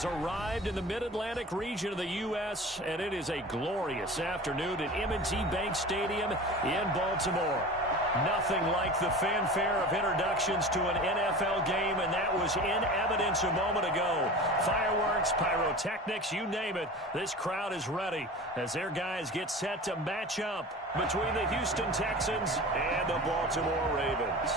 has arrived in the Mid-Atlantic region of the U.S., and it is a glorious afternoon at M&T Bank Stadium in Baltimore. Nothing like the fanfare of introductions to an NFL game, and that was in evidence a moment ago. Fireworks, pyrotechnics, you name it. This crowd is ready as their guys get set to match up between the Houston Texans and the Baltimore Ravens.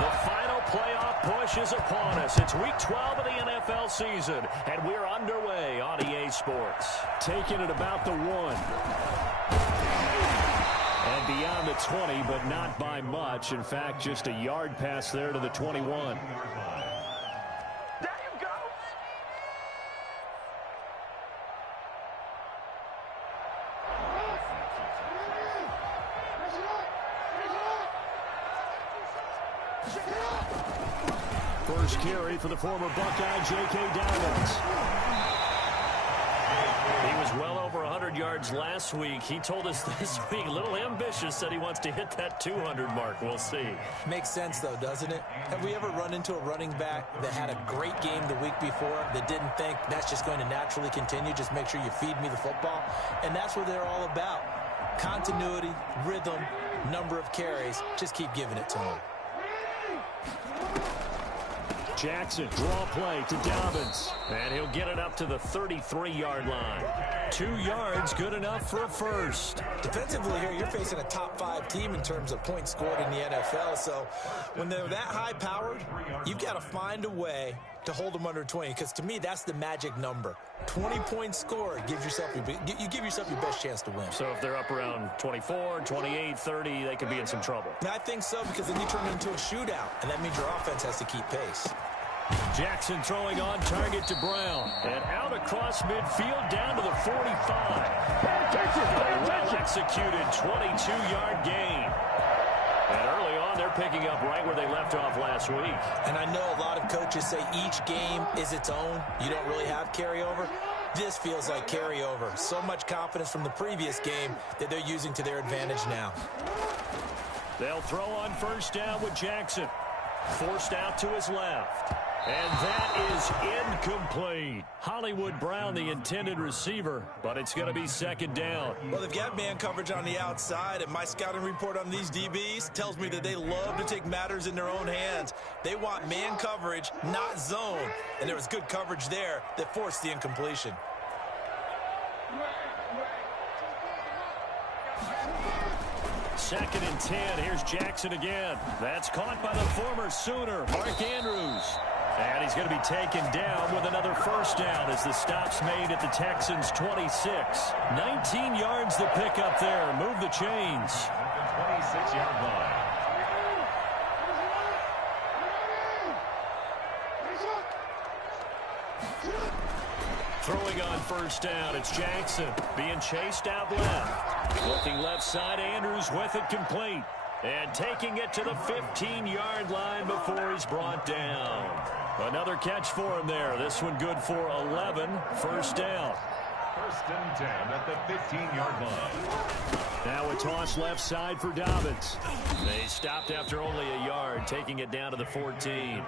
The final playoff push is upon us. It's Week 12 of the NFL season, and we're underway on EA Sports. Taking it about the 1. And beyond the 20, but not by much. In fact, just a yard pass there to the 21. First carry for the former Buckeye, J.K. Dobbins. He was well over 100 yards last week. He told us this week, a little ambitious, said he wants to hit that 200 mark. We'll see. Makes sense, though, doesn't it? Have we ever run into a running back that had a great game the week before that didn't think that's just going to naturally continue? Just make sure you feed me the football. And that's what they're all about. Continuity, rhythm, number of carries. Just keep giving it to him. Jackson, draw play to Dobbins. And he'll get it up to the 33-yard line. 2 yards, good enough for a first. Defensively here, you're facing a top-5 team in terms of points scored in the NFL. So when they're that high-powered, you've got to find a way to hold them under 20. Because to me, that's the magic number. 20 points scored gives yourself you give yourself your best chance to win. So if they're up around 24, 28, 30, they could be in some trouble. I think so, because then you turn it into a shootout, and that means your offense has to keep pace. Jackson throwing on target to Brown. And out across midfield down to the 45. Well-executed 22-yard gain. And early on, they're picking up right where they left off last week. And I know a lot of coaches say each game is its own. You don't really have carryover. This feels like carryover. So much confidence from the previous game that they're using to their advantage now. They'll throw on first down with Jackson. Forced out to his left. And that is incomplete. Hollywood Brown, the intended receiver, but it's going to be second down. Well, they've got man coverage on the outside, and my scouting report on these DBs tells me that they love to take matters in their own hands. They want man coverage, not zone. And there was good coverage there that forced the incompletion. Second and 10. Here's Jackson again. That's caught by the former Sooner, Mark Andrews. And he's going to be taken down with another first down as the stop's made at the Texans' 26. 19 yards the pickup there. Move the chains. 26-yard line. Throwing on first down, it's Jackson being chased out left. Looking left side, Andrews with it complete. And taking it to the 15-yard line before he's brought down. Another catch for him there. This one good for 11. First down. First and 10 at the 15-yard line. Now a toss left side for Dobbins. They stopped after only a yard, taking it down to the 14.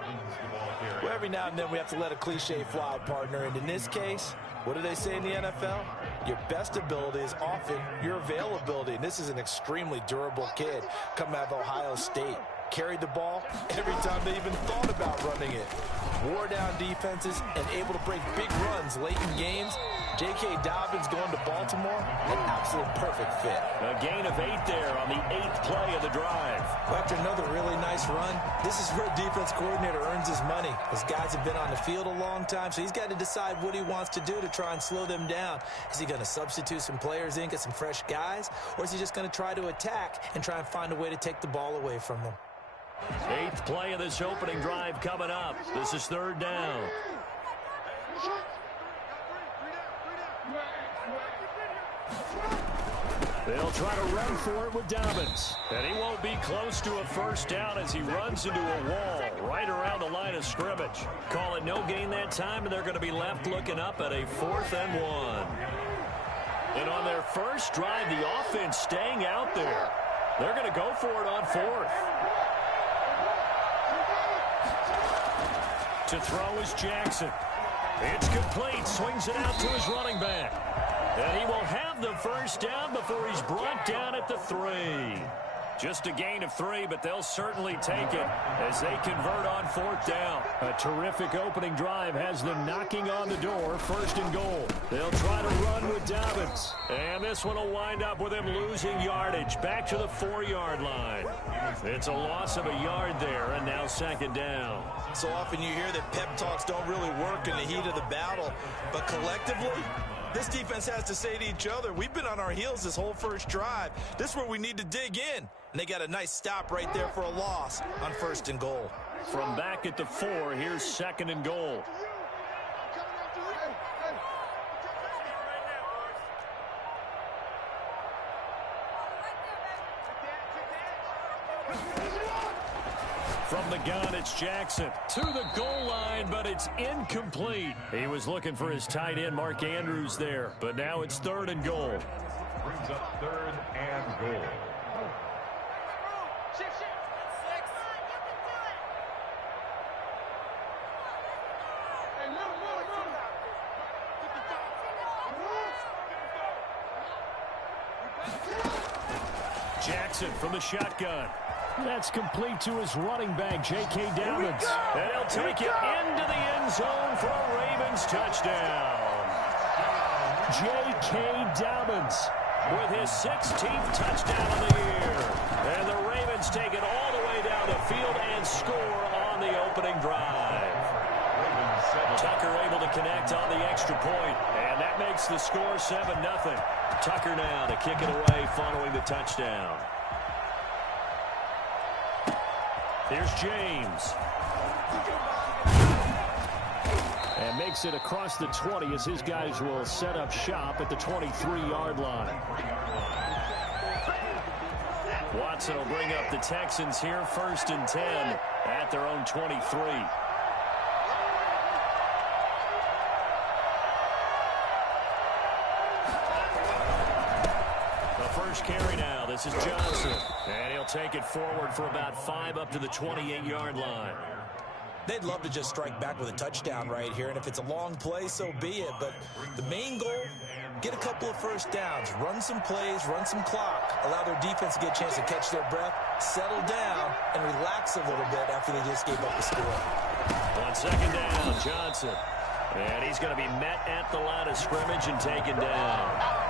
Well, every now and then we have to let a cliche fly, partner. And in this case, what do they say in the NFL? Your best ability is often your availability. And this is an extremely durable kid coming out of Ohio State. Carried the ball every time they even thought about running it. Wore down defenses and able to break big runs late in games. J.K. Dobbins going to Baltimore, an absolute perfect fit. A gain of 8 there on the 8th play of the drive. After another really nice run, this is where a defense coordinator earns his money. Those guys have been on the field a long time, so he's got to decide what he wants to do to try and slow them down. Is he going to substitute some players in, get some fresh guys, or is he just going to try to attack and try and find a way to take the ball away from them? 8th play of this opening drive coming up. This is third down. They'll try to run for it with Dobbins. And he won't be close to a first down as he runs into a wall right around the line of scrimmage. Call it no gain that time, and they're going to be left looking up at a 4th and 1. And on their first drive, the offense staying out there. They're going to go for it on 4th. To throw is Jackson. It's complete. Swings it out to his running back. And he will have the first down before he's brought down at the 3. Just a gain of 3, but they'll certainly take it as they convert on 4th down. A terrific opening drive has them knocking on the door, 1st and goal. They'll try to run with Dobbins. And this one will wind up with him losing yardage back to the 4-yard line. It's a loss of a yard there, and now 2nd down. So often you hear that pep talks don't really work in the heat of the battle, but collectively, this defense has to say to each other, we've been on our heels this whole first drive. This is where we need to dig in. And they got a nice stop right there for a loss on 1st and goal. From back at the 4, here's 2nd and goal. From the gun, it's Jackson to the goal line, but it's incomplete. He was looking for his tight end, Mark Andrews, there, but now it's 3rd and goal. Brings up 3rd and goal. Jackson from the shotgun. That's complete to his running back, J.K. Dobbins. And he'll take it into the end zone for a Ravens touchdown. J.K. Dobbins with his 16th touchdown of the year. And the Ravens take it all the way down the field and score on the opening drive. Tucker able to connect on the extra point, and that makes the score 7-0. Tucker now to kick it away following the touchdown. Here's James. And makes it across the 20 as his guys will set up shop at the 23-yard line. Watson will bring up the Texans here, 1st and 10 at their own 23. First carry now. This is Johnson. And he'll take it forward for about 5 up to the 28-yard line. They'd love to just strike back with a touchdown right here, and if it's a long play, so be it. But the main goal, get a couple of first downs, run some plays, run some clock, allow their defense to get a chance to catch their breath, settle down, and relax a little bit after they just gave up the score. On 2nd down, Johnson. And he's going to be met at the line of scrimmage and taken down.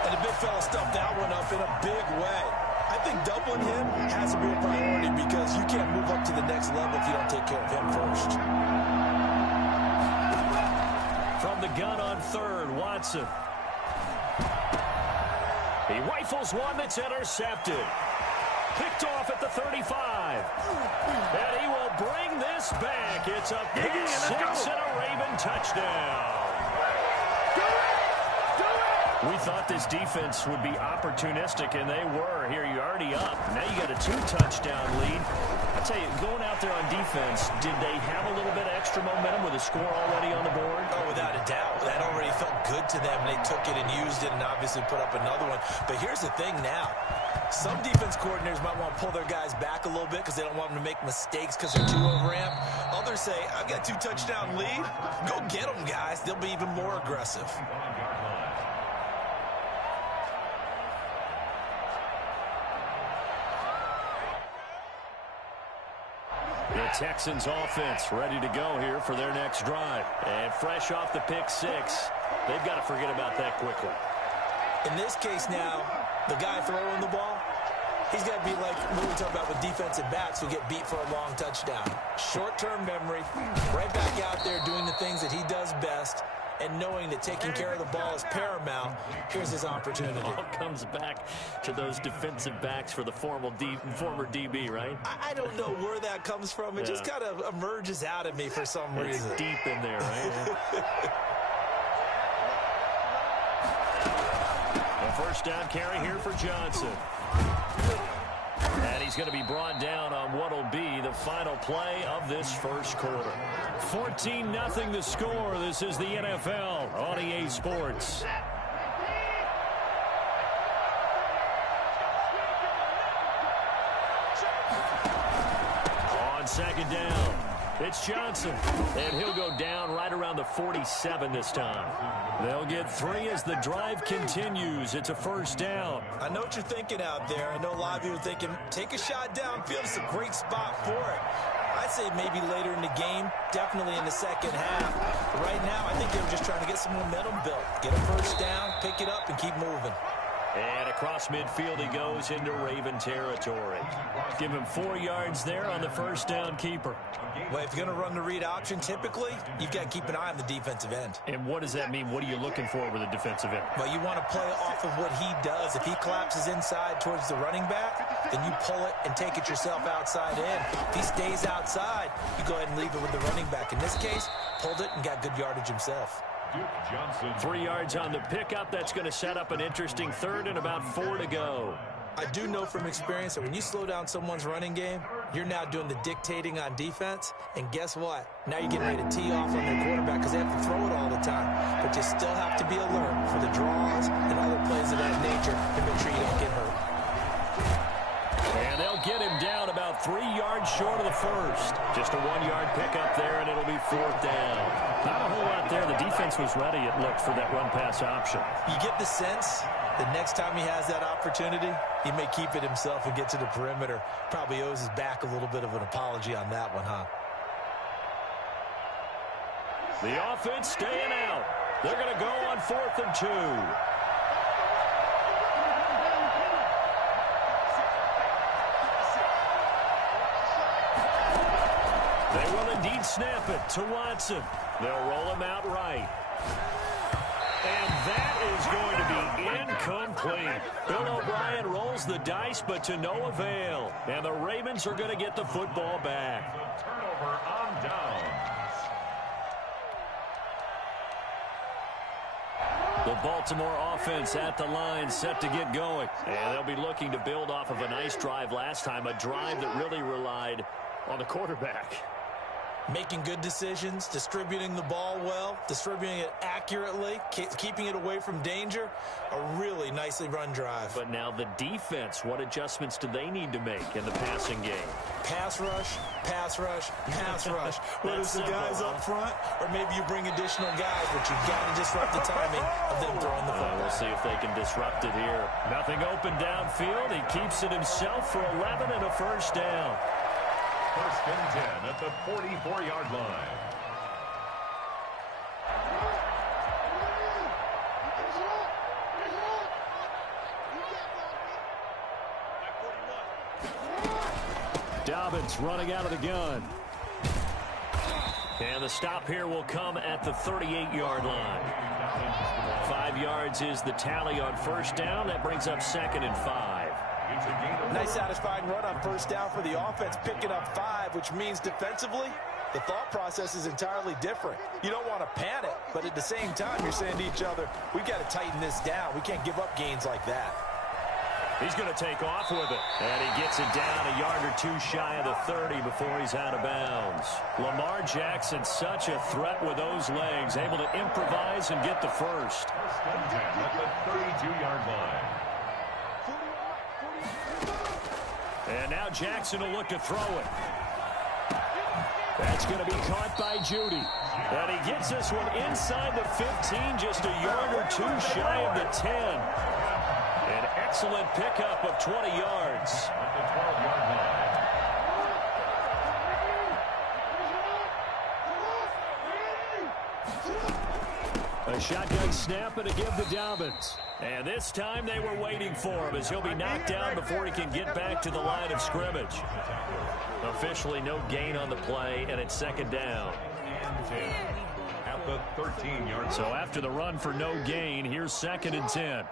And the big fella stuffed that one up in a big way. I think doubling him has a real priority because you can't move up to the next level if you don't take care of him first. From the gun on 3rd, Watson. He rifles one that's intercepted. Picked off at the 35. And he will bring this back. It's a pick 6 and a Raven touchdown. We thought this defense would be opportunistic, and they were. Here, you're already up. Now you got a 2-touchdown lead. I tell you, going out there on defense, did they have a little bit of extra momentum with a score already on the board? Oh, without a doubt. That already felt good to them. They took it and used it and obviously put up another one. But here's the thing now. Some defense coordinators might want to pull their guys back a little bit because they don't want them to make mistakes because they're too overamped. Others say, I've got a 2-touchdown lead. Go get them, guys. They'll be even more aggressive. The Texans offense ready to go here for their next drive. And fresh off the pick 6, they've got to forget about that quickly. In this case now, the guy throwing the ball, he's got to be like what we talk about with defensive backs who get beat for a long touchdown. Short-term memory, right back out there doing the things that he does best, and knowing that taking care of the ball is paramount. Here's his opportunity. It all comes back to those defensive backs for the former DB, right? I don't know where that comes from. It just kind of emerges out of me for some reason. It's deep in there, right? A first down carry here for Johnson. And he's going to be brought down on what will be the final play of this first quarter. 14-0 the score. This is the NFL on EA Sports. On 2nd down, It's Johnson, and he'll go down right around the 47 this time. They'll get 3 as the drive continues. It's a first down. I know what you're thinking out there. I know a lot of you are thinking, take a shot downfield. It's a great spot for it. I'd say maybe later in the game, definitely in the second half. But right now, I think they're just trying to get some momentum built. Get a first down, pick it up, and keep moving. And across midfield he goes into Raven territory. Give him 4 yards there on the first down keeper. Well, if you're going to run the read option, typically, you've got to keep an eye on the defensive end. And what does that mean? What are you looking for with a defensive end? Well, you want to play off of what he does. If he collapses inside towards the running back, then you pull it and take it yourself outside in. If he stays outside, you go ahead and leave it with the running back. In this case, pulled it and got good yardage himself. 3 yards on the pickup. That's going to set up an interesting third and about 4 to go. I do know from experience that when you slow down someone's running game, you're now doing the dictating on defense. And guess what? Now you're getting ready to tee off on their quarterback because they have to throw it all the time. But you still have to be alert for the draws and other plays of that nature to make sure you don't get hurt. And they'll get him down about 3 yards short of the first. Just a 1-yard pickup there, and it'll be 4th down. Not a whole lot there. The defense was ready, it looked, for that run-pass option. You get the sense that next time he has that opportunity, he may keep it himself and get to the perimeter. Probably owes his back a little bit of an apology on that one, huh? The offense staying out. They're going to go on 4th and 2. They will indeed snap it to Watson. They'll roll him out right. And that is going to be incomplete. Bill O'Brien rolls the dice, but to no avail. And the Ravens are going to get the football back. Turnover on downs. The Baltimore offense at the line, set to get going. And they'll be looking to build off of a nice drive last time, a drive that really relied on the quarterback. Making good decisions, distributing the ball well, distributing it accurately, keeping it away from danger. A really nicely run drive. But now the defense, what adjustments do they need to make in the passing game? Pass rush, pass rush, pass rush. Whether it's the guys up front or maybe you bring additional guys, but you've got to disrupt the timing of them throwing the football. We'll see if they can disrupt it here. Nothing open downfield. He keeps it himself for 11 and a first down. 1st and 10 at the 44-yard line. Dobbins running out of the gun. And the stop here will come at the 38-yard line. 5 yards is the tally on first down. That brings up 2nd and 5. Nice satisfying run on first down for the offense, picking up 5, which means defensively, the thought process is entirely different. You don't want to panic, but at the same time, you're saying to each other, we've got to tighten this down. We can't give up gains like that. He's going to take off with it. And he gets it down a yard or 2 shy of the 30 before he's out of bounds. Lamar Jackson, such a threat with those legs, able to improvise and get the first. 1st and 10 at the 32-yard line. And now Jackson will look to throw it. That's going to be caught by Judy. And he gets this one inside the 15, just a yard or 2 shy of the 10. An excellent pickup of 20 yards. At the 12-yard line. A shotgun snap and a give to Dobbins. And this time they were waiting for him as he'll be knocked down before he can get back to the line of scrimmage. Officially no gain on the play, and it's 2nd down. And 10 at the 13-yard line. So after the run for no gain, here's 2nd and 10.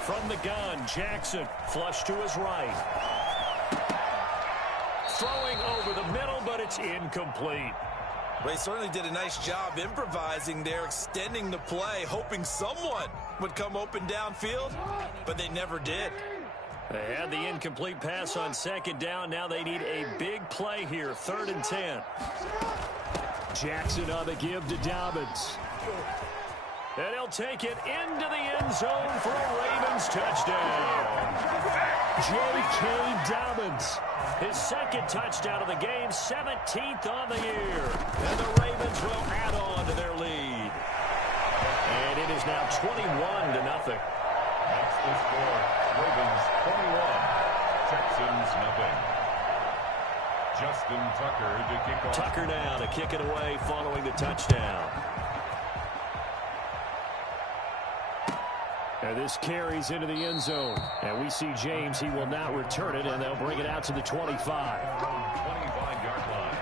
From the gun, Jackson flush to his right. Throwing over the middle, but it's incomplete. They certainly did a nice job improvising there, extending the play, hoping someone would come open downfield, but they never did. They had the incomplete pass on 2nd down. Now they need a big play here, 3rd and 10. Jackson on the give to Dobbins. And he'll take it into the end zone for a Ravens touchdown. J.K. Dobbins His second touchdown of the game, 17th on the year. And the Ravens will add on to their lead. And it is now 21-0. That's the score. Ravens 21, Texans nothing. Justin Tucker to kick off. Tucker now to kick it away following the touchdown. And this carries into the end zone. And we see James, he will not return it, and they'll bring it out to the 25. 25-yard line.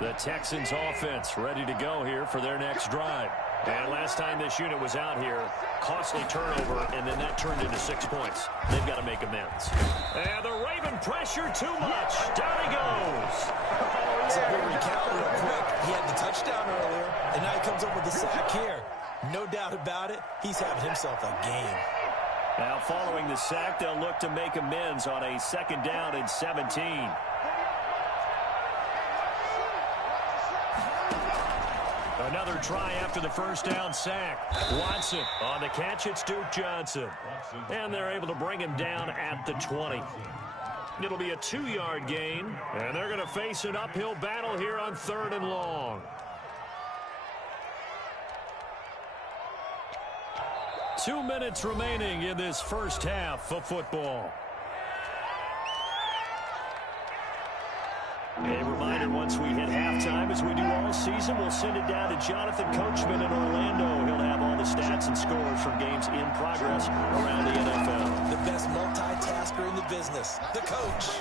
The Texans offense ready to go here for their next drive. And last time this unit was out here, costly turnover, and then that turned into 6 points. They've got to make amends. And the Raven pressure too much. Down he goes. So we recount real quick. He had the touchdown earlier, and now he comes up with the sack here. No doubt about it, he's having himself a game. Now following the sack, they'll look to make amends on a 2nd down and 17. Another try after the first down sack. Watson on the catch. It's Duke Johnson. And they're able to bring him down at the 20. It'll be a 2-yard gain. And they're going to face an uphill battle here on 3rd and long. 2 minutes remaining in this first half of football. A reminder, once we hit halftime, as we do all season, we'll send it down to Jonathan Coachman in Orlando. He'll have all the stats and scores from games in progress around the NFL. The best multitasker in the business, the coach.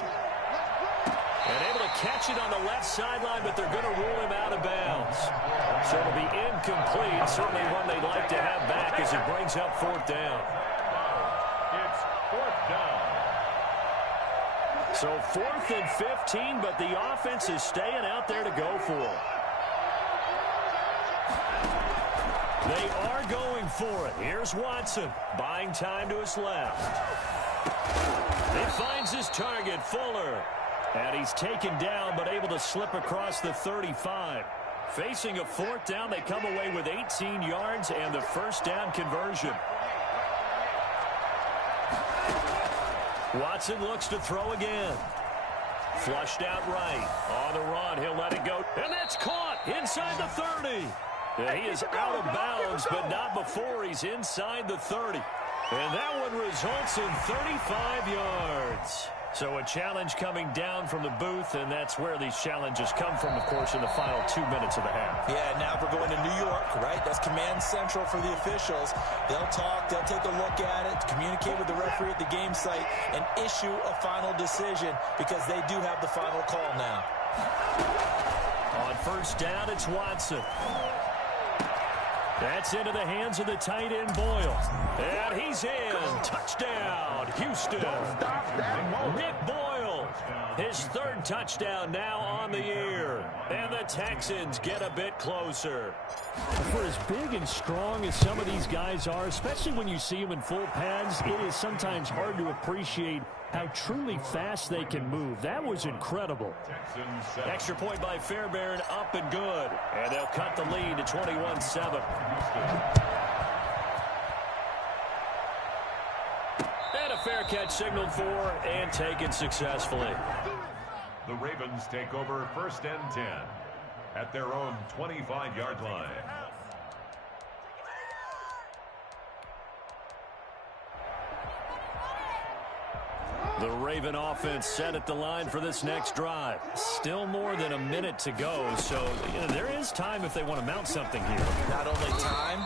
And able to catch it on the left sideline, but they're going to rule him out of bounds. So it'll be incomplete, certainly one they'd like to have back as it brings up 4th down. It's 4th down. So 4th and 15, but the offense is staying out there to go for it. They are going for it. Here's Watson, buying time to his left. He finds his target, Fuller. And he's taken down, but able to slip across the 35. Facing a 4th down, they come away with 18 yards and the first down conversion. Watson looks to throw again. Flushed out right. On the run, he'll let it go. And that's caught inside the 30. Yeah, he is out of bounds, but not before he's inside the 30. And that one results in 35 yards. So a challenge coming down from the booth, and that's where these challenges come from, of course, in the final 2 minutes of the half. Yeah, now we're going to New York, right? That's command central for the officials. They'll talk, they'll take a look at it, communicate with the referee at the game site, and issue a final decision because they do have the final call now. On first down, it's Watson. That's into the hands of the tight end, Boyle. And he's in. Touchdown, Houston. Nick Boyle, his 3rd touchdown now on the year. And the Texans get a bit closer. For as big and strong as some of these guys are, especially when you see them in full pads, it is sometimes hard to appreciate how truly fast they can move. That was incredible. Extra point by Fairbairn, up and good. And they'll cut the lead to 21-7. And a fair catch signaled for and taken successfully. The Ravens take over 1st and 10 at their own 25-yard line. The Raven offense set at the line for this next drive. Still more than a minute to go, so there is time if they want to mount something here. Not only time,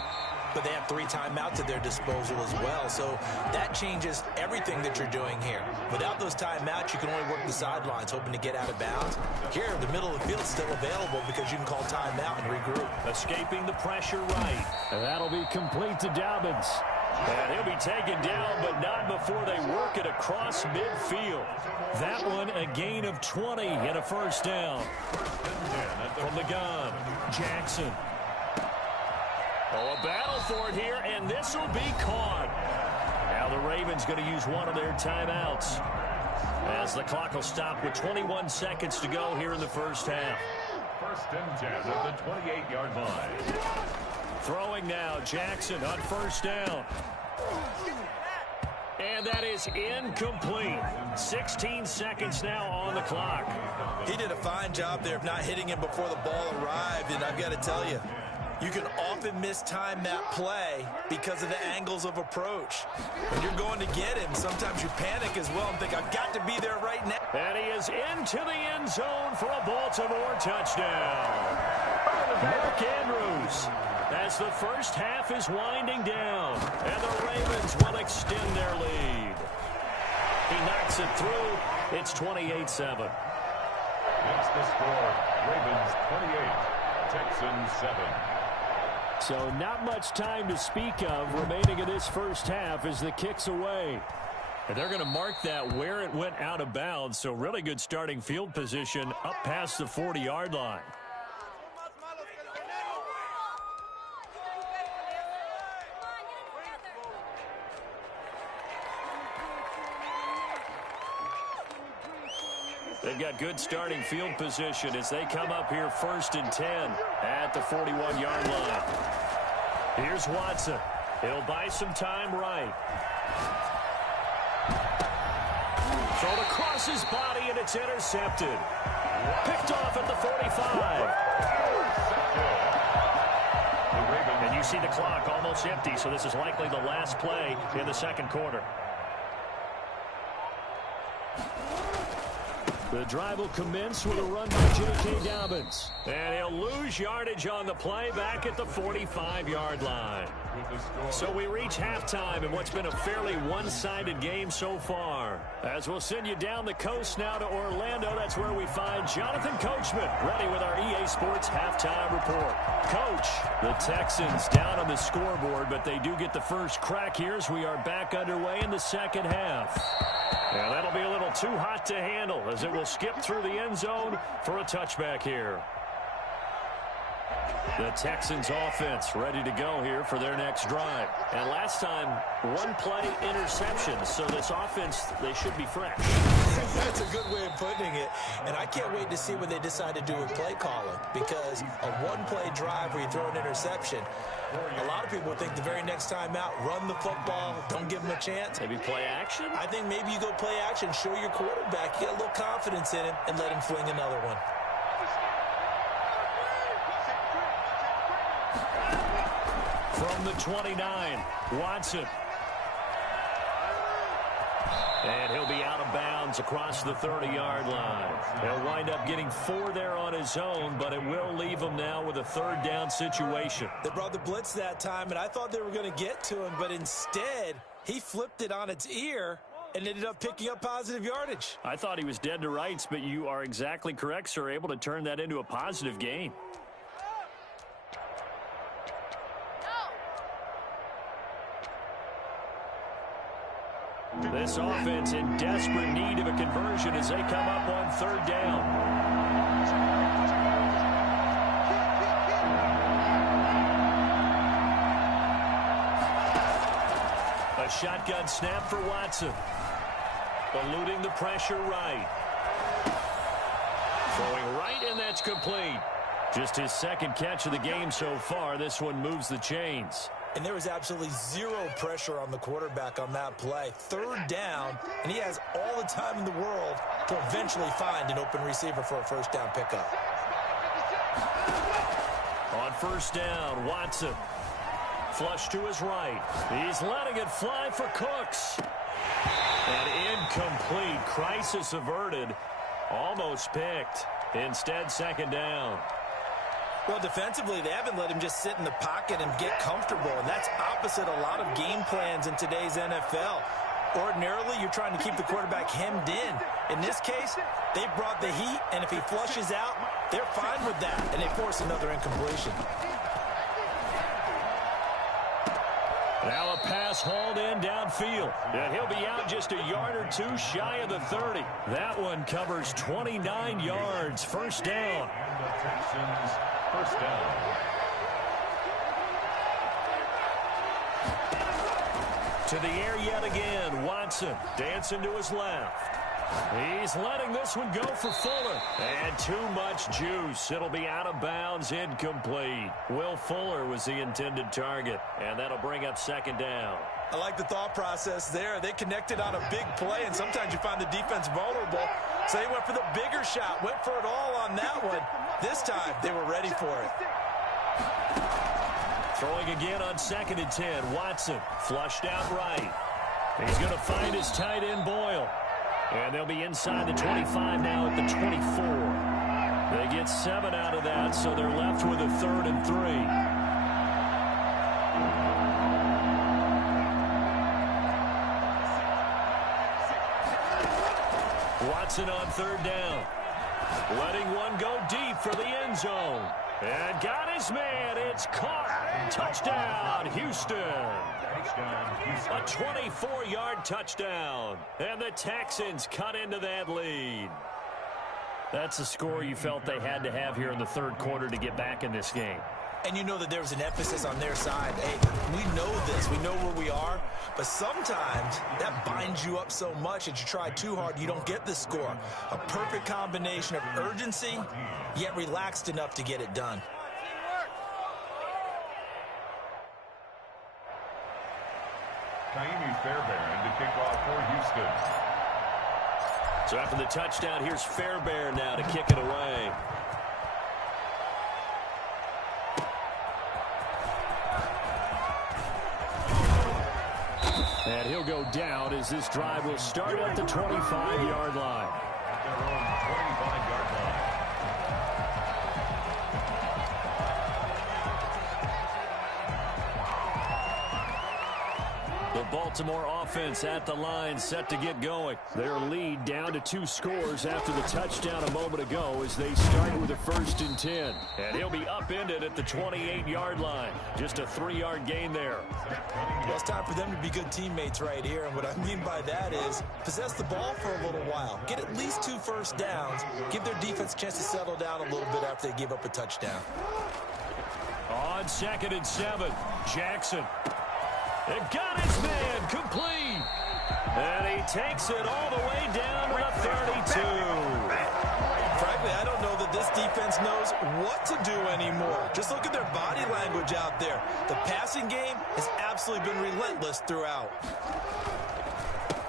but they have 3 timeouts at their disposal as well, so that changes everything that you're doing here. Without those timeouts, you can only work the sidelines, hoping to get out of bounds. Here, the middle of the field's still available because you can call timeout and regroup. Escaping the pressure right. And that'll be complete to Dobbins. And he'll be taken down, but not before they work it across midfield. That one, a gain of 20 and a first down. From the gun, Jackson. Oh, a battle for it here, and this will be caught. Now the Ravens going to use one of their timeouts as the clock will stop with 21 seconds to go here in the first half. First and 10 at the 28-yard line. Throwing now, Jackson on first down. And that is incomplete. 16 seconds now on the clock. He did a fine job there of not hitting him before the ball arrived, and I've got to tell you, you can often mistime that play because of the angles of approach. When you're going to get him, sometimes you panic as well and think, I've got to be there right now. And he is into the end zone for a Baltimore touchdown. Mark Andrews, as the first half is winding down, and the Ravens will extend their lead. He knocks it through. It's 28-7. That's the score. Ravens 28, Texans 7. So not much time to speak of remaining in this first half as the kick's away. And they're going to mark that where it went out of bounds. So really good starting field position up past the 40-yard line. They've got good starting field position as they come up here first and 10 at the 41-yard line. Here's Watson. He'll buy some time right. Thrown across his body, and it's intercepted. Picked off at the 45. And you see the clock almost empty, so this is likely the last play in the second quarter. The drive will commence with a run by J.K. Dobbins. And he'll lose yardage on the play back at the 45-yard line. So we reach halftime in what's been a fairly one-sided game so far. As we'll send you down the coast now to Orlando, that's where we find Jonathan Coachman ready with our EA Sports halftime report. Coach, the Texans down on the scoreboard, but they do get the first crack here as we are back underway in the second half. And that'll be a little too hot to handle as it will skip through the end zone for a touchback here. The Texans offense ready to go here for their next drive. And last time, one play interception. So this offense, they should be fresh. That's a good way of putting it. And I can't wait to see what they decide to do with play calling. Because a one-play drive where you throw an interception, a lot of people think the very next time out, run the football, don't give them a chance. Maybe play action? I think maybe you go play action, show your quarterback, you get a little confidence in him, and let him fling another one. From the 29, Watson. And he'll be out of bounds across the 30-yard line. He'll wind up getting 4 there on his own, but it will leave him now with a third down situation. They brought the blitz that time, and I thought they were going to get to him, but instead, he flipped it on its ear and ended up picking up positive yardage. I thought he was dead to rights, but you are exactly correct, sir, able to turn that into a positive gain. This offense in desperate need of a conversion as they come up on third down. A shotgun snap for Watson. Eluding the pressure right. Throwing right, and that's complete. Just his second catch of the game so far. This one moves the chains. And there was absolutely zero pressure on the quarterback on that play. Third down, and he has all the time in the world to eventually find an open receiver for a first down pickup. On first down, Watson. Flush to his right. He's letting it fly for Cooks. And incomplete. Crisis averted. Almost picked. Instead, second down. Well, defensively, they haven't let him just sit in the pocket and get comfortable, and that's opposite a lot of game plans in today's NFL. Ordinarily, you're trying to keep the quarterback hemmed in. In this case, they brought the heat, and if he flushes out, they're fine with that, and they force another incompletion. Now a pass hauled in downfield, and he'll be out just a yard or two shy of the 30. That one covers 29 yards. First down. And the Texans, first down. To the air yet again. Watson dancing to his left. He's letting this one go for Fuller. And too much juice. It'll be out of bounds, incomplete. Will Fuller was the intended target, and that'll bring up second down. I like the thought process there. They connected on a big play, and sometimes you find the defense vulnerable. So they went for the bigger shot, went for it all on that one. This time, they were ready for it. Throwing again on 2nd and 10. Watson flushed out right. He's going to find his tight end, Boyle. And they'll be inside the 25 now at the 24. They get 7 out of that, so they're left with a 3rd and 3. Watson on 3rd down. Letting one go deep for the end zone. And got his man. It's caught. Touchdown, Houston. A 24-yard touchdown. And the Texans cut into that lead. That's a score you felt they had to have here in the 3rd quarter to get back in this game. And you know that there was an emphasis on their side. Hey, we know this. We know where we are. But sometimes that binds you up so much that you try too hard, you don't get the score. A perfect combination of urgency, yet relaxed enough to get it done. Kaimi Fairbairn to kick off for Houston. So after the touchdown, here's Fairbairn now to kick it away. And he'll go down as this drive will start at the 25-yard line. At their own 25-yard line. The Baltimore offense at the line, set to get going. Their lead down to 2 scores after the touchdown a moment ago as they start with a 1st and 10. And he'll be upended at the 28-yard line. Just a 3-yard gain there. Well, it's time for them to be good teammates right here. And what I mean by that is possess the ball for a little while. Get at least 2 first downs. Give their defense a chance to settle down a little bit after they give up a touchdown. On 2nd and 7, Jackson. It got his man complete. And he takes it all the way down to the 32. Frankly, I don't know that this defense knows what to do anymore. Just look at their body language out there. The passing game has absolutely been relentless throughout.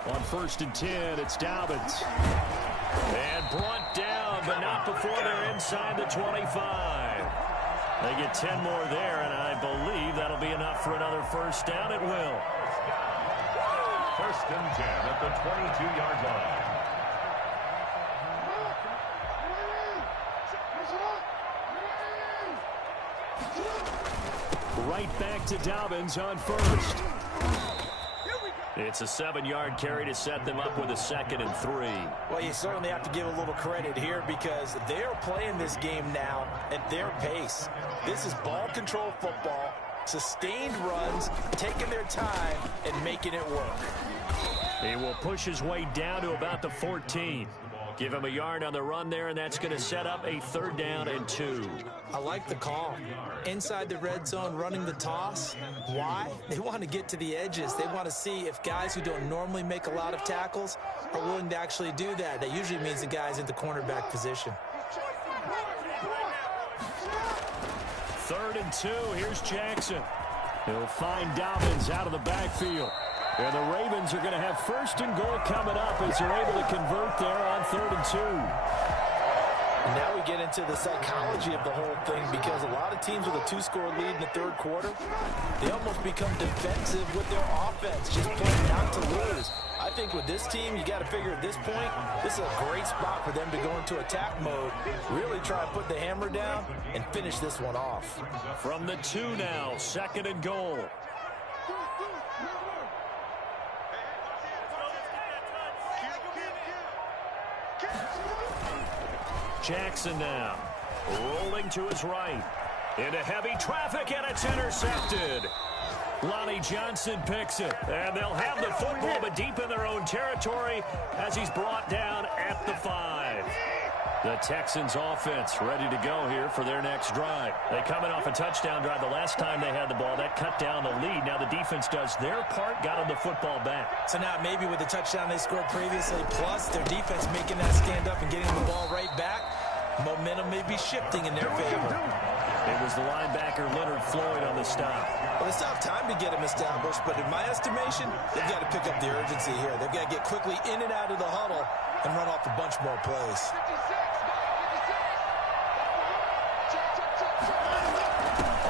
On 1st and 10, it's Dobbins. And brought down, but not before they're inside the 25. They get 10 more there, and I believe that'll be enough for another 1st down. It will. 1st and 10 at the 22-yard line. Right back to Dobbins on 1st. It's a 7-yard carry to set them up with a 2nd and 3. Well, you certainly have to give a little credit here because they're playing this game now at their pace. This is ball control football, sustained runs, taking their time, and making it work. He will push his way down to about the 14. Give him a yard on the run there, and that's going to set up a 3rd down and 2. I like the call. Inside the red zone, running the toss. Why? They want to get to the edges. They want to see if guys who don't normally make a lot of tackles are willing to actually do that. That usually means the guys in the cornerback position. 3rd and 2. Here's Jackson. He'll find Dobbins out of the backfield. And the Ravens are going to have 1st and goal coming up as they're able to convert there on 3rd and 2. And now we get into the psychology of the whole thing because a lot of teams with a 2-score lead in the 3rd quarter, they almost become defensive with their offense, just playing not to lose. I think with this team, you got to figure at this point, this is a great spot for them to go into attack mode, really try to put the hammer down and finish this one off. From the 2 now, 2nd and goal. Jackson now, rolling to his right. Into heavy traffic, and it's intercepted. Lonnie Johnson picks it, and they'll have the football, but deep in their own territory as he's brought down at the 5. The Texans offense ready to go here for their next drive. They coming off a touchdown drive the last time they had the ball. That cut down the lead. Now the defense does their part, got them the football back. So now maybe with the touchdown they scored previously, plus their defense making that stand up and getting the ball right back, momentum may be shifting in their favor. It was the linebacker Leonard Floyd on the stop. Well, they still have time to get him established, but in my estimation, they've got to pick up the urgency here. They've got to get quickly in and out of the huddle and run off a bunch more plays.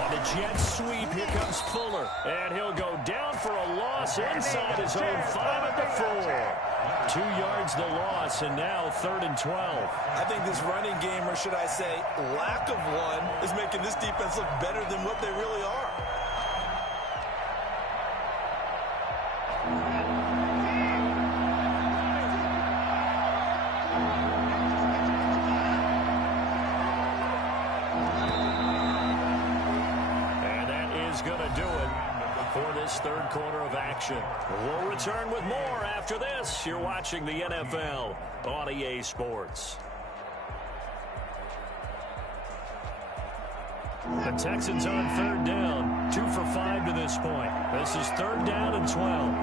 On the jet sweep, here comes Fuller. And he'll go down for a loss inside his own 5 at the 4. 2 yards the loss, and now 3rd and 12. I think this running game, or should I say lack of one, is making this defense look better than what they really are. For this third quarter of action. We'll return with more after this. You're watching the NFL on EA Sports. The Texans on 3rd down. 2 for 5 to this point. This is 3rd down and 12.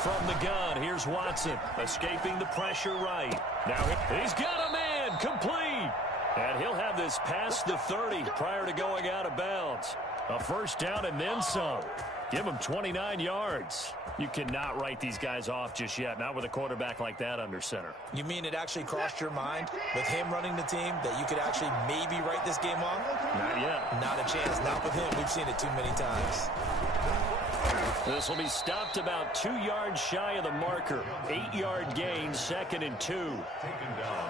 From the gun, here's Watson, escaping the pressure right. Now he's got a man, complete. And he'll have this past the 30 prior to going out of bounds. A first down and then some. Give him 29 yards. You cannot write these guys off just yet, not with a quarterback like that under center. You mean it actually crossed your mind with him running the team that you could actually maybe write this game off? Not yet. Not a chance. Not with him. We've seen it too many times. This will be stopped about 2 yards shy of the marker. 8-yard gain, 2nd and 2.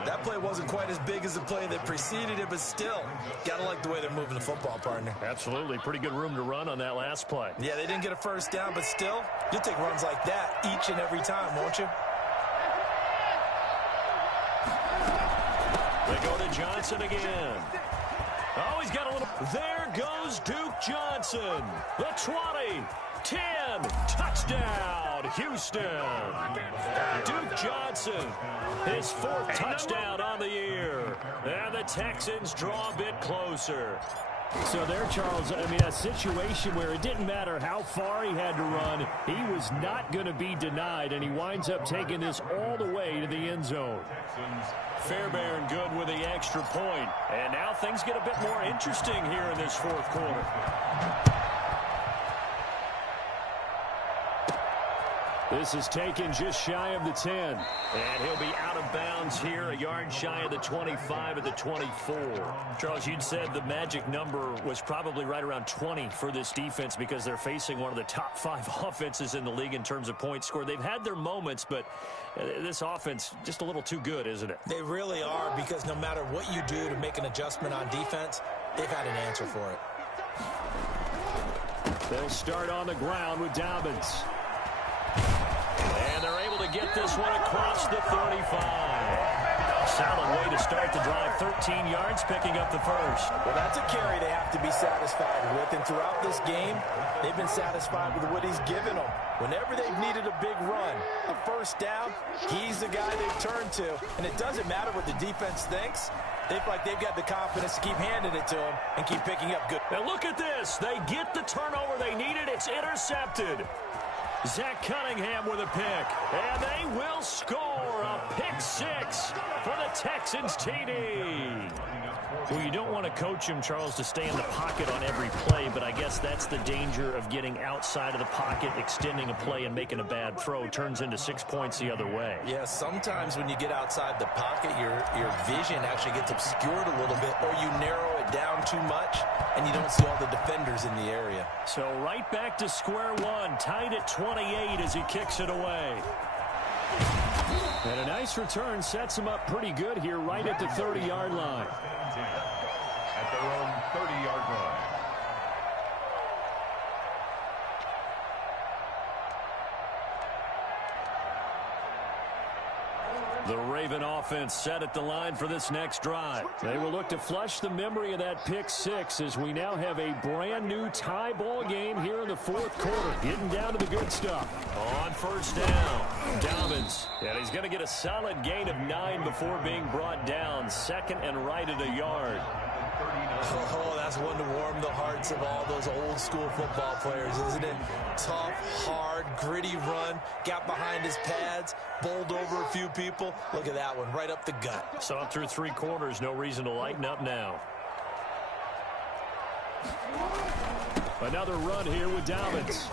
That play wasn't quite as big as the play that preceded it, but still, gotta like the way they're moving the football, partner. Absolutely. Pretty good room to run on that last play. Yeah, they didn't get a first down, but still, you'll take runs like that each and every time, won't you? They go to Johnson again. Oh, he's got a little... There goes Duke Johnson. The 20. 10, touchdown, Houston. Duke Johnson, his 4th touchdown on the year. And the Texans draw a bit closer. So there, Charles, I mean, a situation where it didn't matter how far he had to run, he was not going to be denied, and he winds up taking this all the way to the end zone. Fairbairn good with the extra point. And now things get a bit more interesting here in this 4th quarter. This is taken just shy of the 10. And he'll be out of bounds here, a yard shy of the 25 at the 24. Charles, you'd said the magic number was probably right around 20 for this defense because they're facing one of the top 5 offenses in the league in terms of points scored. They've had their moments, but this offense just a little too good, isn't it? They really are, because no matter what you do to make an adjustment on defense, they've had an answer for it. They'll start on the ground with Dobbins. And they're able to get this one across the 35. Solid way to start the drive. 13 yards, picking up the first. Well, that's a carry they have to be satisfied with. And throughout this game, they've been satisfied with what he's given them. Whenever they've needed a big run, a first down, he's the guy they've turned to. And it doesn't matter what the defense thinks. They feel like they've got the confidence to keep handing it to him and keep picking up good. Now look at this. They get the turnover they needed. It's intercepted. Zach Cunningham with a pick, and they will score a pick 6 for the Texans TD. Well, you don't want to coach him, Charles, to stay in the pocket on every play, but I guess that's the danger of getting outside of the pocket, extending a play, and making a bad throw. Turns into 6 points the other way. Yeah, sometimes when you get outside the pocket, your vision actually gets obscured a little bit, or you narrow it down too much, and you don't see all the defenders in the area. So right back to square one, tied at 28 as he kicks it away. And a nice return sets him up pretty good here right at the 30-yard line. At their own 30-yard line. The Raven offense set at the line for this next drive. They will look to flush the memory of that pick six as we now have a brand new tie ball game here in the fourth quarter. Getting down to the good stuff. On first down, Dobbins. And he's going to get a solid gain of 9 before being brought down. Second and right at a yard. Oh, that's one to warm the hearts of all those old school football players, isn't it? Tough, hard, gritty run, got behind his pads, bowled over a few people. Look at that one, right up the gut. So up through 3 quarters, no reason to lighten up now. Another run here with Dobbins.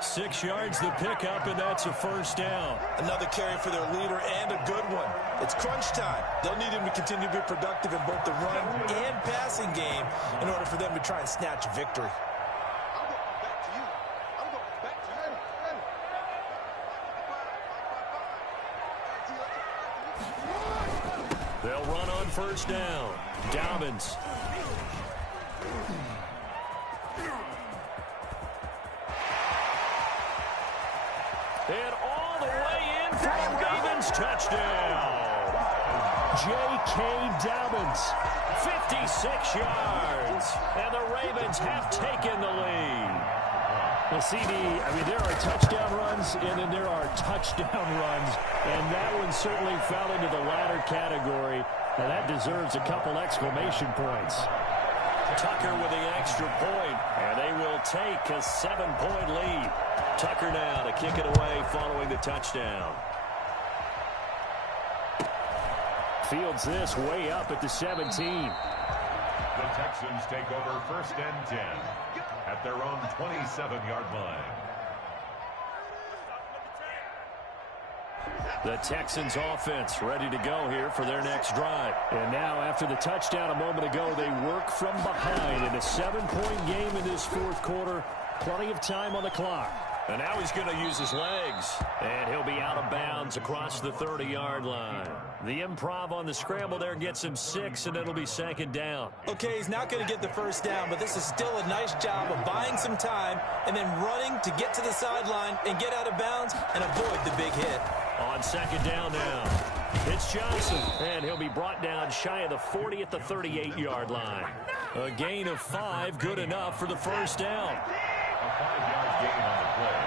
6 yards the pickup, and that's a first down. Another carry for their leader and a good one. It's crunch time. They'll need him to continue to be productive in both the run and passing game in order for them to try and snatch a victory. They'll run on first down. Dobbins. And all the way in for a Ravens touchdown. J.K. Dobbins, 56 yards. And the Ravens have taken the lead. Well, CD, I mean, there are touchdown runs, and then there are touchdown runs. And that one certainly fell into the latter category. And that deserves a couple exclamation points. Tucker with the extra point, and they will take a 7-point lead. Tucker now to kick it away following the touchdown. Fields this way up at the 17. The Texans take over first and 10 at their own 27-yard line. The Texans offense ready to go here for their next drive. And now after the touchdown a moment ago, they work from behind in a 7-point game in this fourth quarter. Plenty of time on the clock. And now he's going to use his legs. And he'll be out of bounds across the 30-yard line. The improv on the scramble there gets him 6, and it'll be second down. Okay, he's not going to get the first down, but this is still a nice job of buying some time and then running to get to the sideline and get out of bounds and avoid the big hit. On second down now, it's Johnson, and he'll be brought down shy of the 40 at the 38-yard line. A gain of 5, good enough for the first down. A 5-yard gain on the play.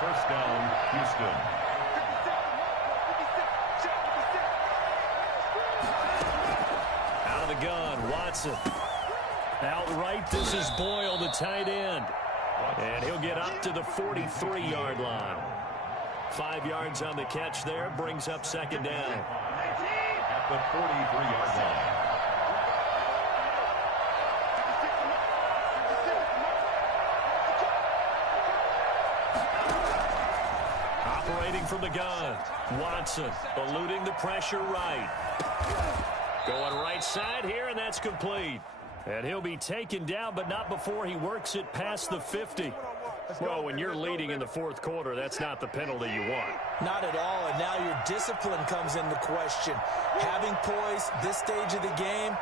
First down, Houston. Out of the gun, Watson. Outright, this is Boyle, the tight end. And he'll get up to the 43-yard line. 5 yards on the catch there, brings up second down. At the 43-yard line. Operating from the gun, Watson eluding the pressure right. Going right side here, and that's complete. And he'll be taken down, but not before he works it past the 50. Well, when you're leading in the fourth quarter, that's not the penalty you want. Not at all, and now your discipline comes into question. Having poise this stage of the game,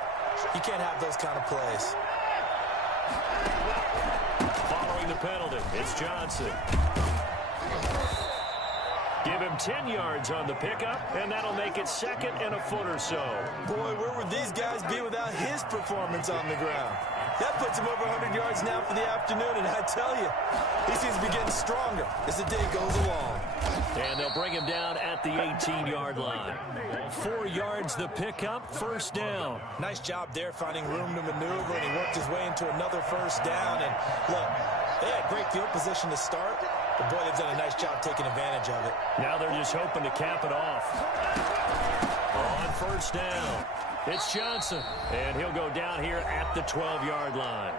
you can't have those kind of plays. Following the penalty, it's Johnson. Give him 10 yards on the pickup, and that'll make it second and a foot or so. Boy, where would these guys be without his performance on the ground? That puts him over 100 yards now for the afternoon, and I tell you, he seems to be getting stronger as the day goes along. And they'll bring him down at the 18-yard line. 4 yards the pickup, first down. Nice job there finding room to maneuver, and he worked his way into another first down. And look, they had great field position to start, but boy, they've done a nice job taking advantage of it. Now they're just hoping to cap it off. On first down, it's Johnson, and he'll go down here at the 12-yard line.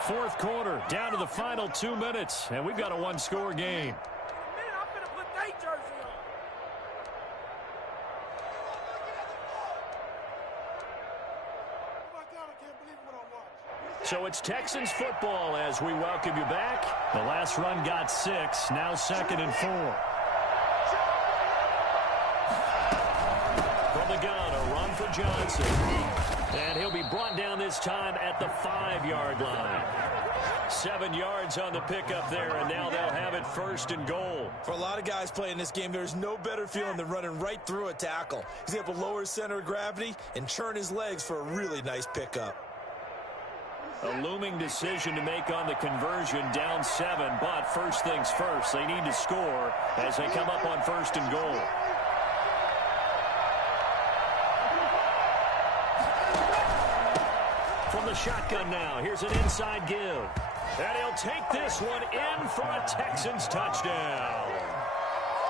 Fourth quarter, down to the final 2 minutes, and we've got a one-score game. So it's Texans football as we welcome you back. The last run got 6, now second and 4. From the gun, a run for Johnson. And he'll be brought down this time at the 5-yard line. 7 yards on the pickup there, and now they'll have it first and goal. For a lot of guys playing this game, there's no better feeling than running right through a tackle. He's able to lower his center of gravity and churn his legs for a really nice pickup. A looming decision to make on the conversion, down 7, but first things first, they need to score as they come up on first and goal. From the shotgun now, here's an inside give. And he'll take this one in for a Texans touchdown.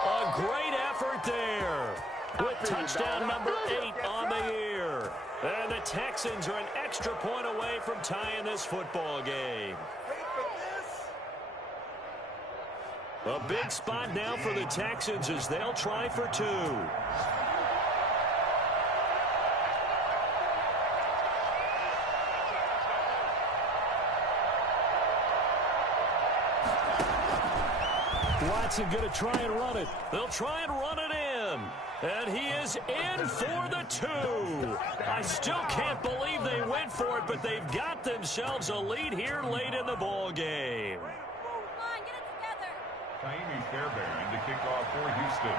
A great effort there with touchdown number 8 on the year. And the Texans are an extra point away from tying this football game. A big spot now for the Texans as they'll try for 2. Watson going to try and run it. They'll try and run it in. And he is in for the 2. I still can't believe they went for it, but they've got themselves a lead here late in the ball game. Come on, get it together. Taimi Fairbairn to kick off for Houston.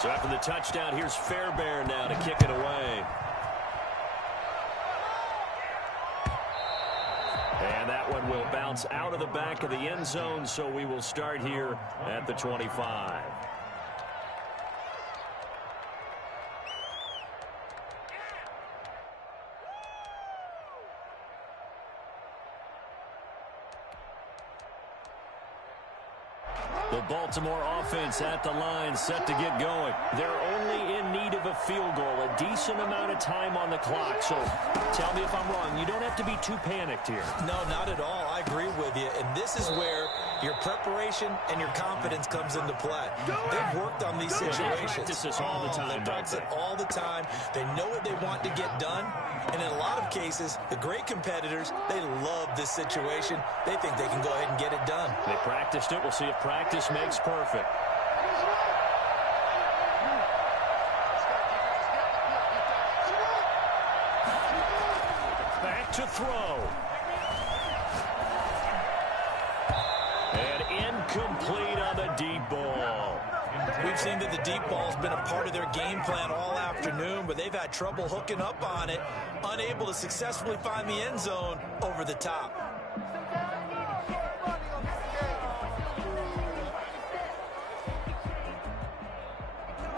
So after the touchdown, here's Fairbairn now to kick it away. And that one will bounce out of the back of the end zone, so we will start here at the 25. The Baltimore offense at the line, set to get going. They're only in need of a field goal, a decent amount of time on the clock. So tell me if I'm wrong. You don't have to be too panicked here. No, not at all. I agree with you. And this is where your preparation and your confidence comes into play. They've worked on these situations. They practice this all the time. They practice it all the time. They know what they want to get done. And in a lot of cases, the great competitors, they love this situation. They think they can go ahead and get it done. They practiced it. We'll see if practice makes perfect. Back to throw. And incomplete on the deep ball. We've seen that the deep ball's been a part of their game plan all afternoon, but they've had trouble hooking up on it, unable to successfully find the end zone over the top.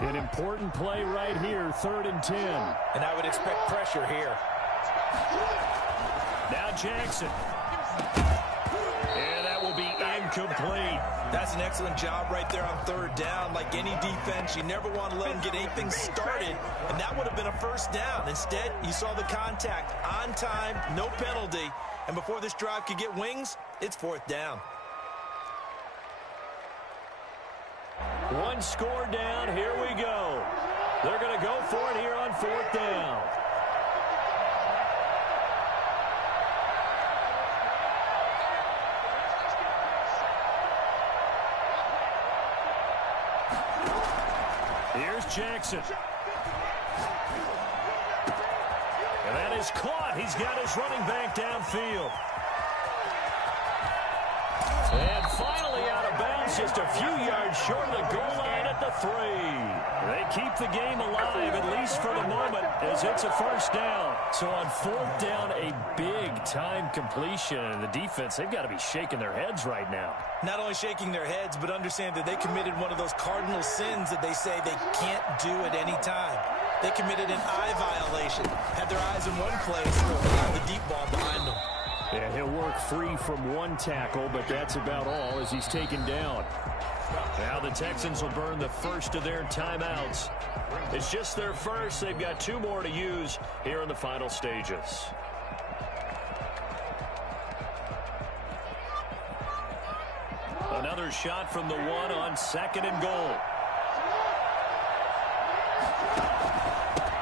An important play right here, 3rd and 10. And I would expect pressure here. Now Jackson. And that will be incomplete. That's an excellent job right there on 3rd down. Like any defense, you never want to let them get anything started, and that would have been a first down. Instead, you saw the contact on time, no penalty, and before this drive could get wings, it's 4th down. One score down, here we go. They're going to go for it here on 4th down. Here's Jackson. And that is caught. He's got his running back downfield. And finally out of bounds, just a few yards short of the goal line at the 3. They keep the game alive, at least for the moment, as it's a first down. So on 4th down, a big-time completion. And the defense, they've got to be shaking their heads right now. Not only shaking their heads, but understand that they committed one of those cardinal sins that they say they can't do at any time. They committed an eye violation, had their eyes in one place, and the deep ball behind them. Yeah, he'll work free from one tackle, but that's about all as he's taken down. Now the Texans will burn the first of their timeouts. It's just their first. They've got 2 more to use here in the final stages. Another shot from the 1 on 2nd and goal.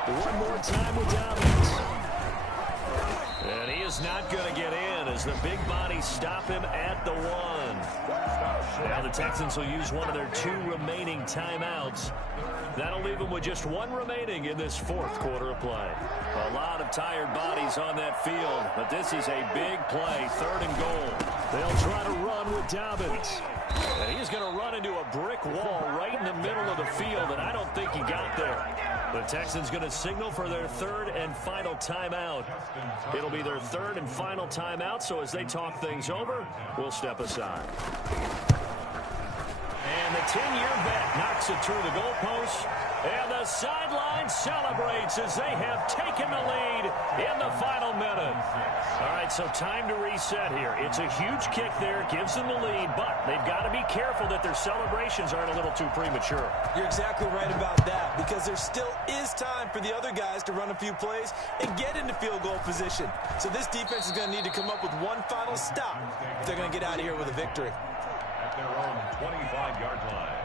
One more time with Dobbins. And he is not going to get in as the big bodies stop him at the 1. Now the Texans will use one of their 2 remaining timeouts. That'll leave them with just one remaining in this fourth quarter of play. A lot of tired bodies on that field, but this is a big play, 3rd and goal. They'll try to run with Dobbins. And he's going to run into a brick wall right in the middle of the field, and I don't think he got there. The Texans going to signal for their 3rd and final timeout. It'll be their 3rd and final timeout, so as they talk things over, we'll step aside. And the 10-year vet knocks it through the goalpost. And the sideline celebrates as they have taken the lead in the final minute. All right, so time to reset here. It's a huge kick there, gives them the lead, but they've got to be careful that their celebrations aren't a little too premature. You're exactly right about that, because there still is time for the other guys to run a few plays and get into field goal position. So this defense is going to need to come up with one final stop if they're going to get out of here with a victory. At their own 25-yard line.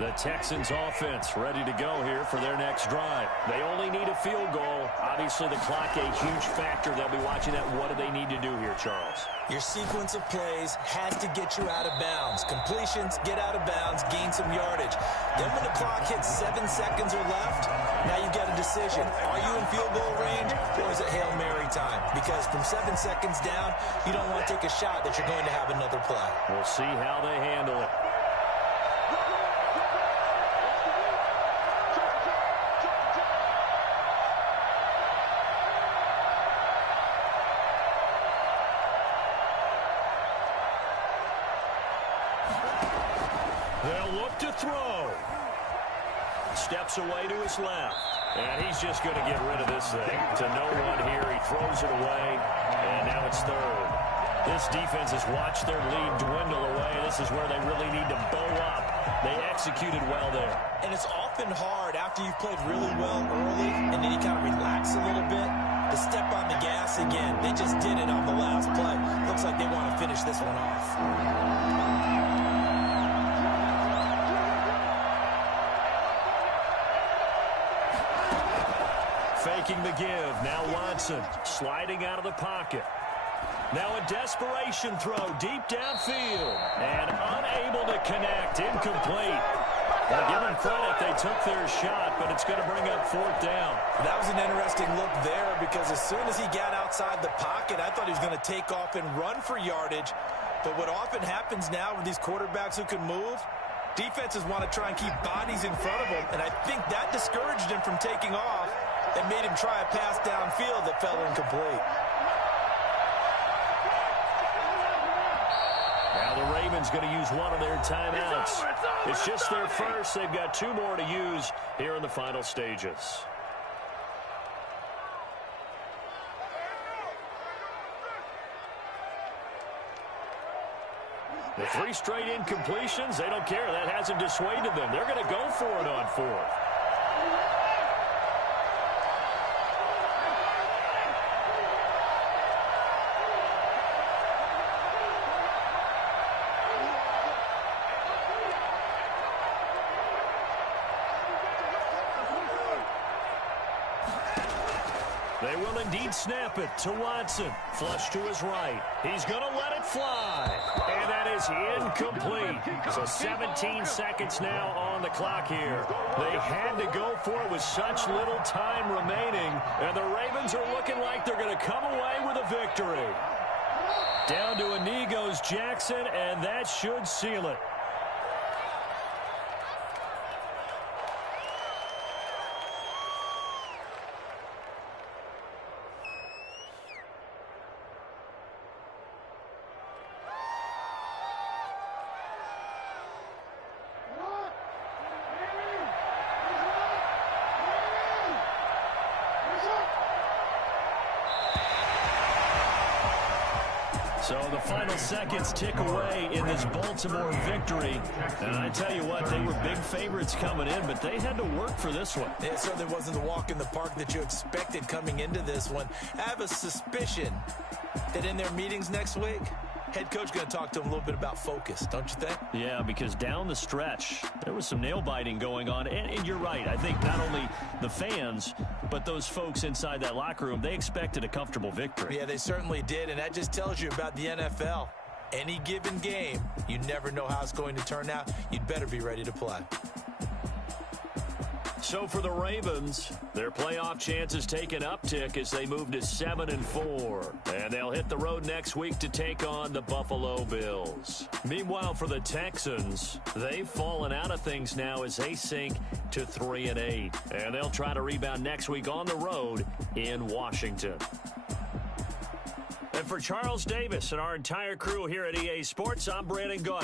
The Texans offense ready to go here for their next drive. They only need a field goal. Obviously, the clock a huge factor. They'll be watching that. What do they need to do here, Charles? Your sequence of plays has to get you out of bounds. Completions, get out of bounds, gain some yardage. Then when the clock hits 7 seconds or left, now you've got a decision. Are you in field goal range, or is it Hail Mary time? Because from 7 seconds down, you don't want to take a shot that you're going to have another play. We'll see how they handle it. They'll look to throw. Steps away to his left. And he's just going to get rid of this thing. To no one here. He throws it away. And now it's 3rd. This defense has watched their lead dwindle away. This is where they really need to bow up. They executed well there. And it's often hard after you've played really well early and then you kind of relax a little bit to step on the gas again. They just did it on the last play. Looks like they want to finish this one off. Faking the give. Now Watson sliding out of the pocket. Now a desperation throw deep downfield. And unable to connect. Incomplete. Well, give them credit. They took their shot, but it's going to bring up 4th down. That was an interesting look there, because as soon as he got outside the pocket, I thought he was going to take off and run for yardage. But what often happens now with these quarterbacks who can move, defenses want to try and keep bodies in front of them, and I think that discouraged him from taking off and made him try a pass downfield that fell incomplete. Now the Ravens going to use one of their timeouts. It's just their first. They've got 2 more to use here in the final stages. The 3 straight incompletions, they don't care. That hasn't dissuaded them. They're going to go for it on 4th. They will indeed snap it to Watson. Flush to his right. He's going to let it fly. And that is incomplete. So 17 seconds now on the clock here. They had to go for it with such little time remaining. And the Ravens are looking like they're going to come away with a victory. Down to a knee goes Jackson, and that should seal it. So the final seconds tick away in this Baltimore victory. And I tell you what, they were big favorites coming in, but they had to work for this one. It certainly wasn't the walk in the park that you expected coming into this one. I have a suspicion that in their meetings next week, head coach going to talk to them a little bit about focus, don't you think? Yeah, because down the stretch, there was some nail-biting going on. And you're right. I think not only the fans, but those folks inside that locker room, they expected a comfortable victory. Yeah, they certainly did, and that just tells you about the NFL. any given game, you never know how it's going to turn out. You'd better be ready to play. So for the Ravens, their playoff chances take an uptick as they move to 7-4. And they'll hit the road next week to take on the Buffalo Bills. Meanwhile, for the Texans, they've fallen out of things now as they sink to 3-8. And they'll try to rebound next week on the road in Washington. And for Charles Davis and our entire crew here at EA Sports, I'm Brandon Gaudin.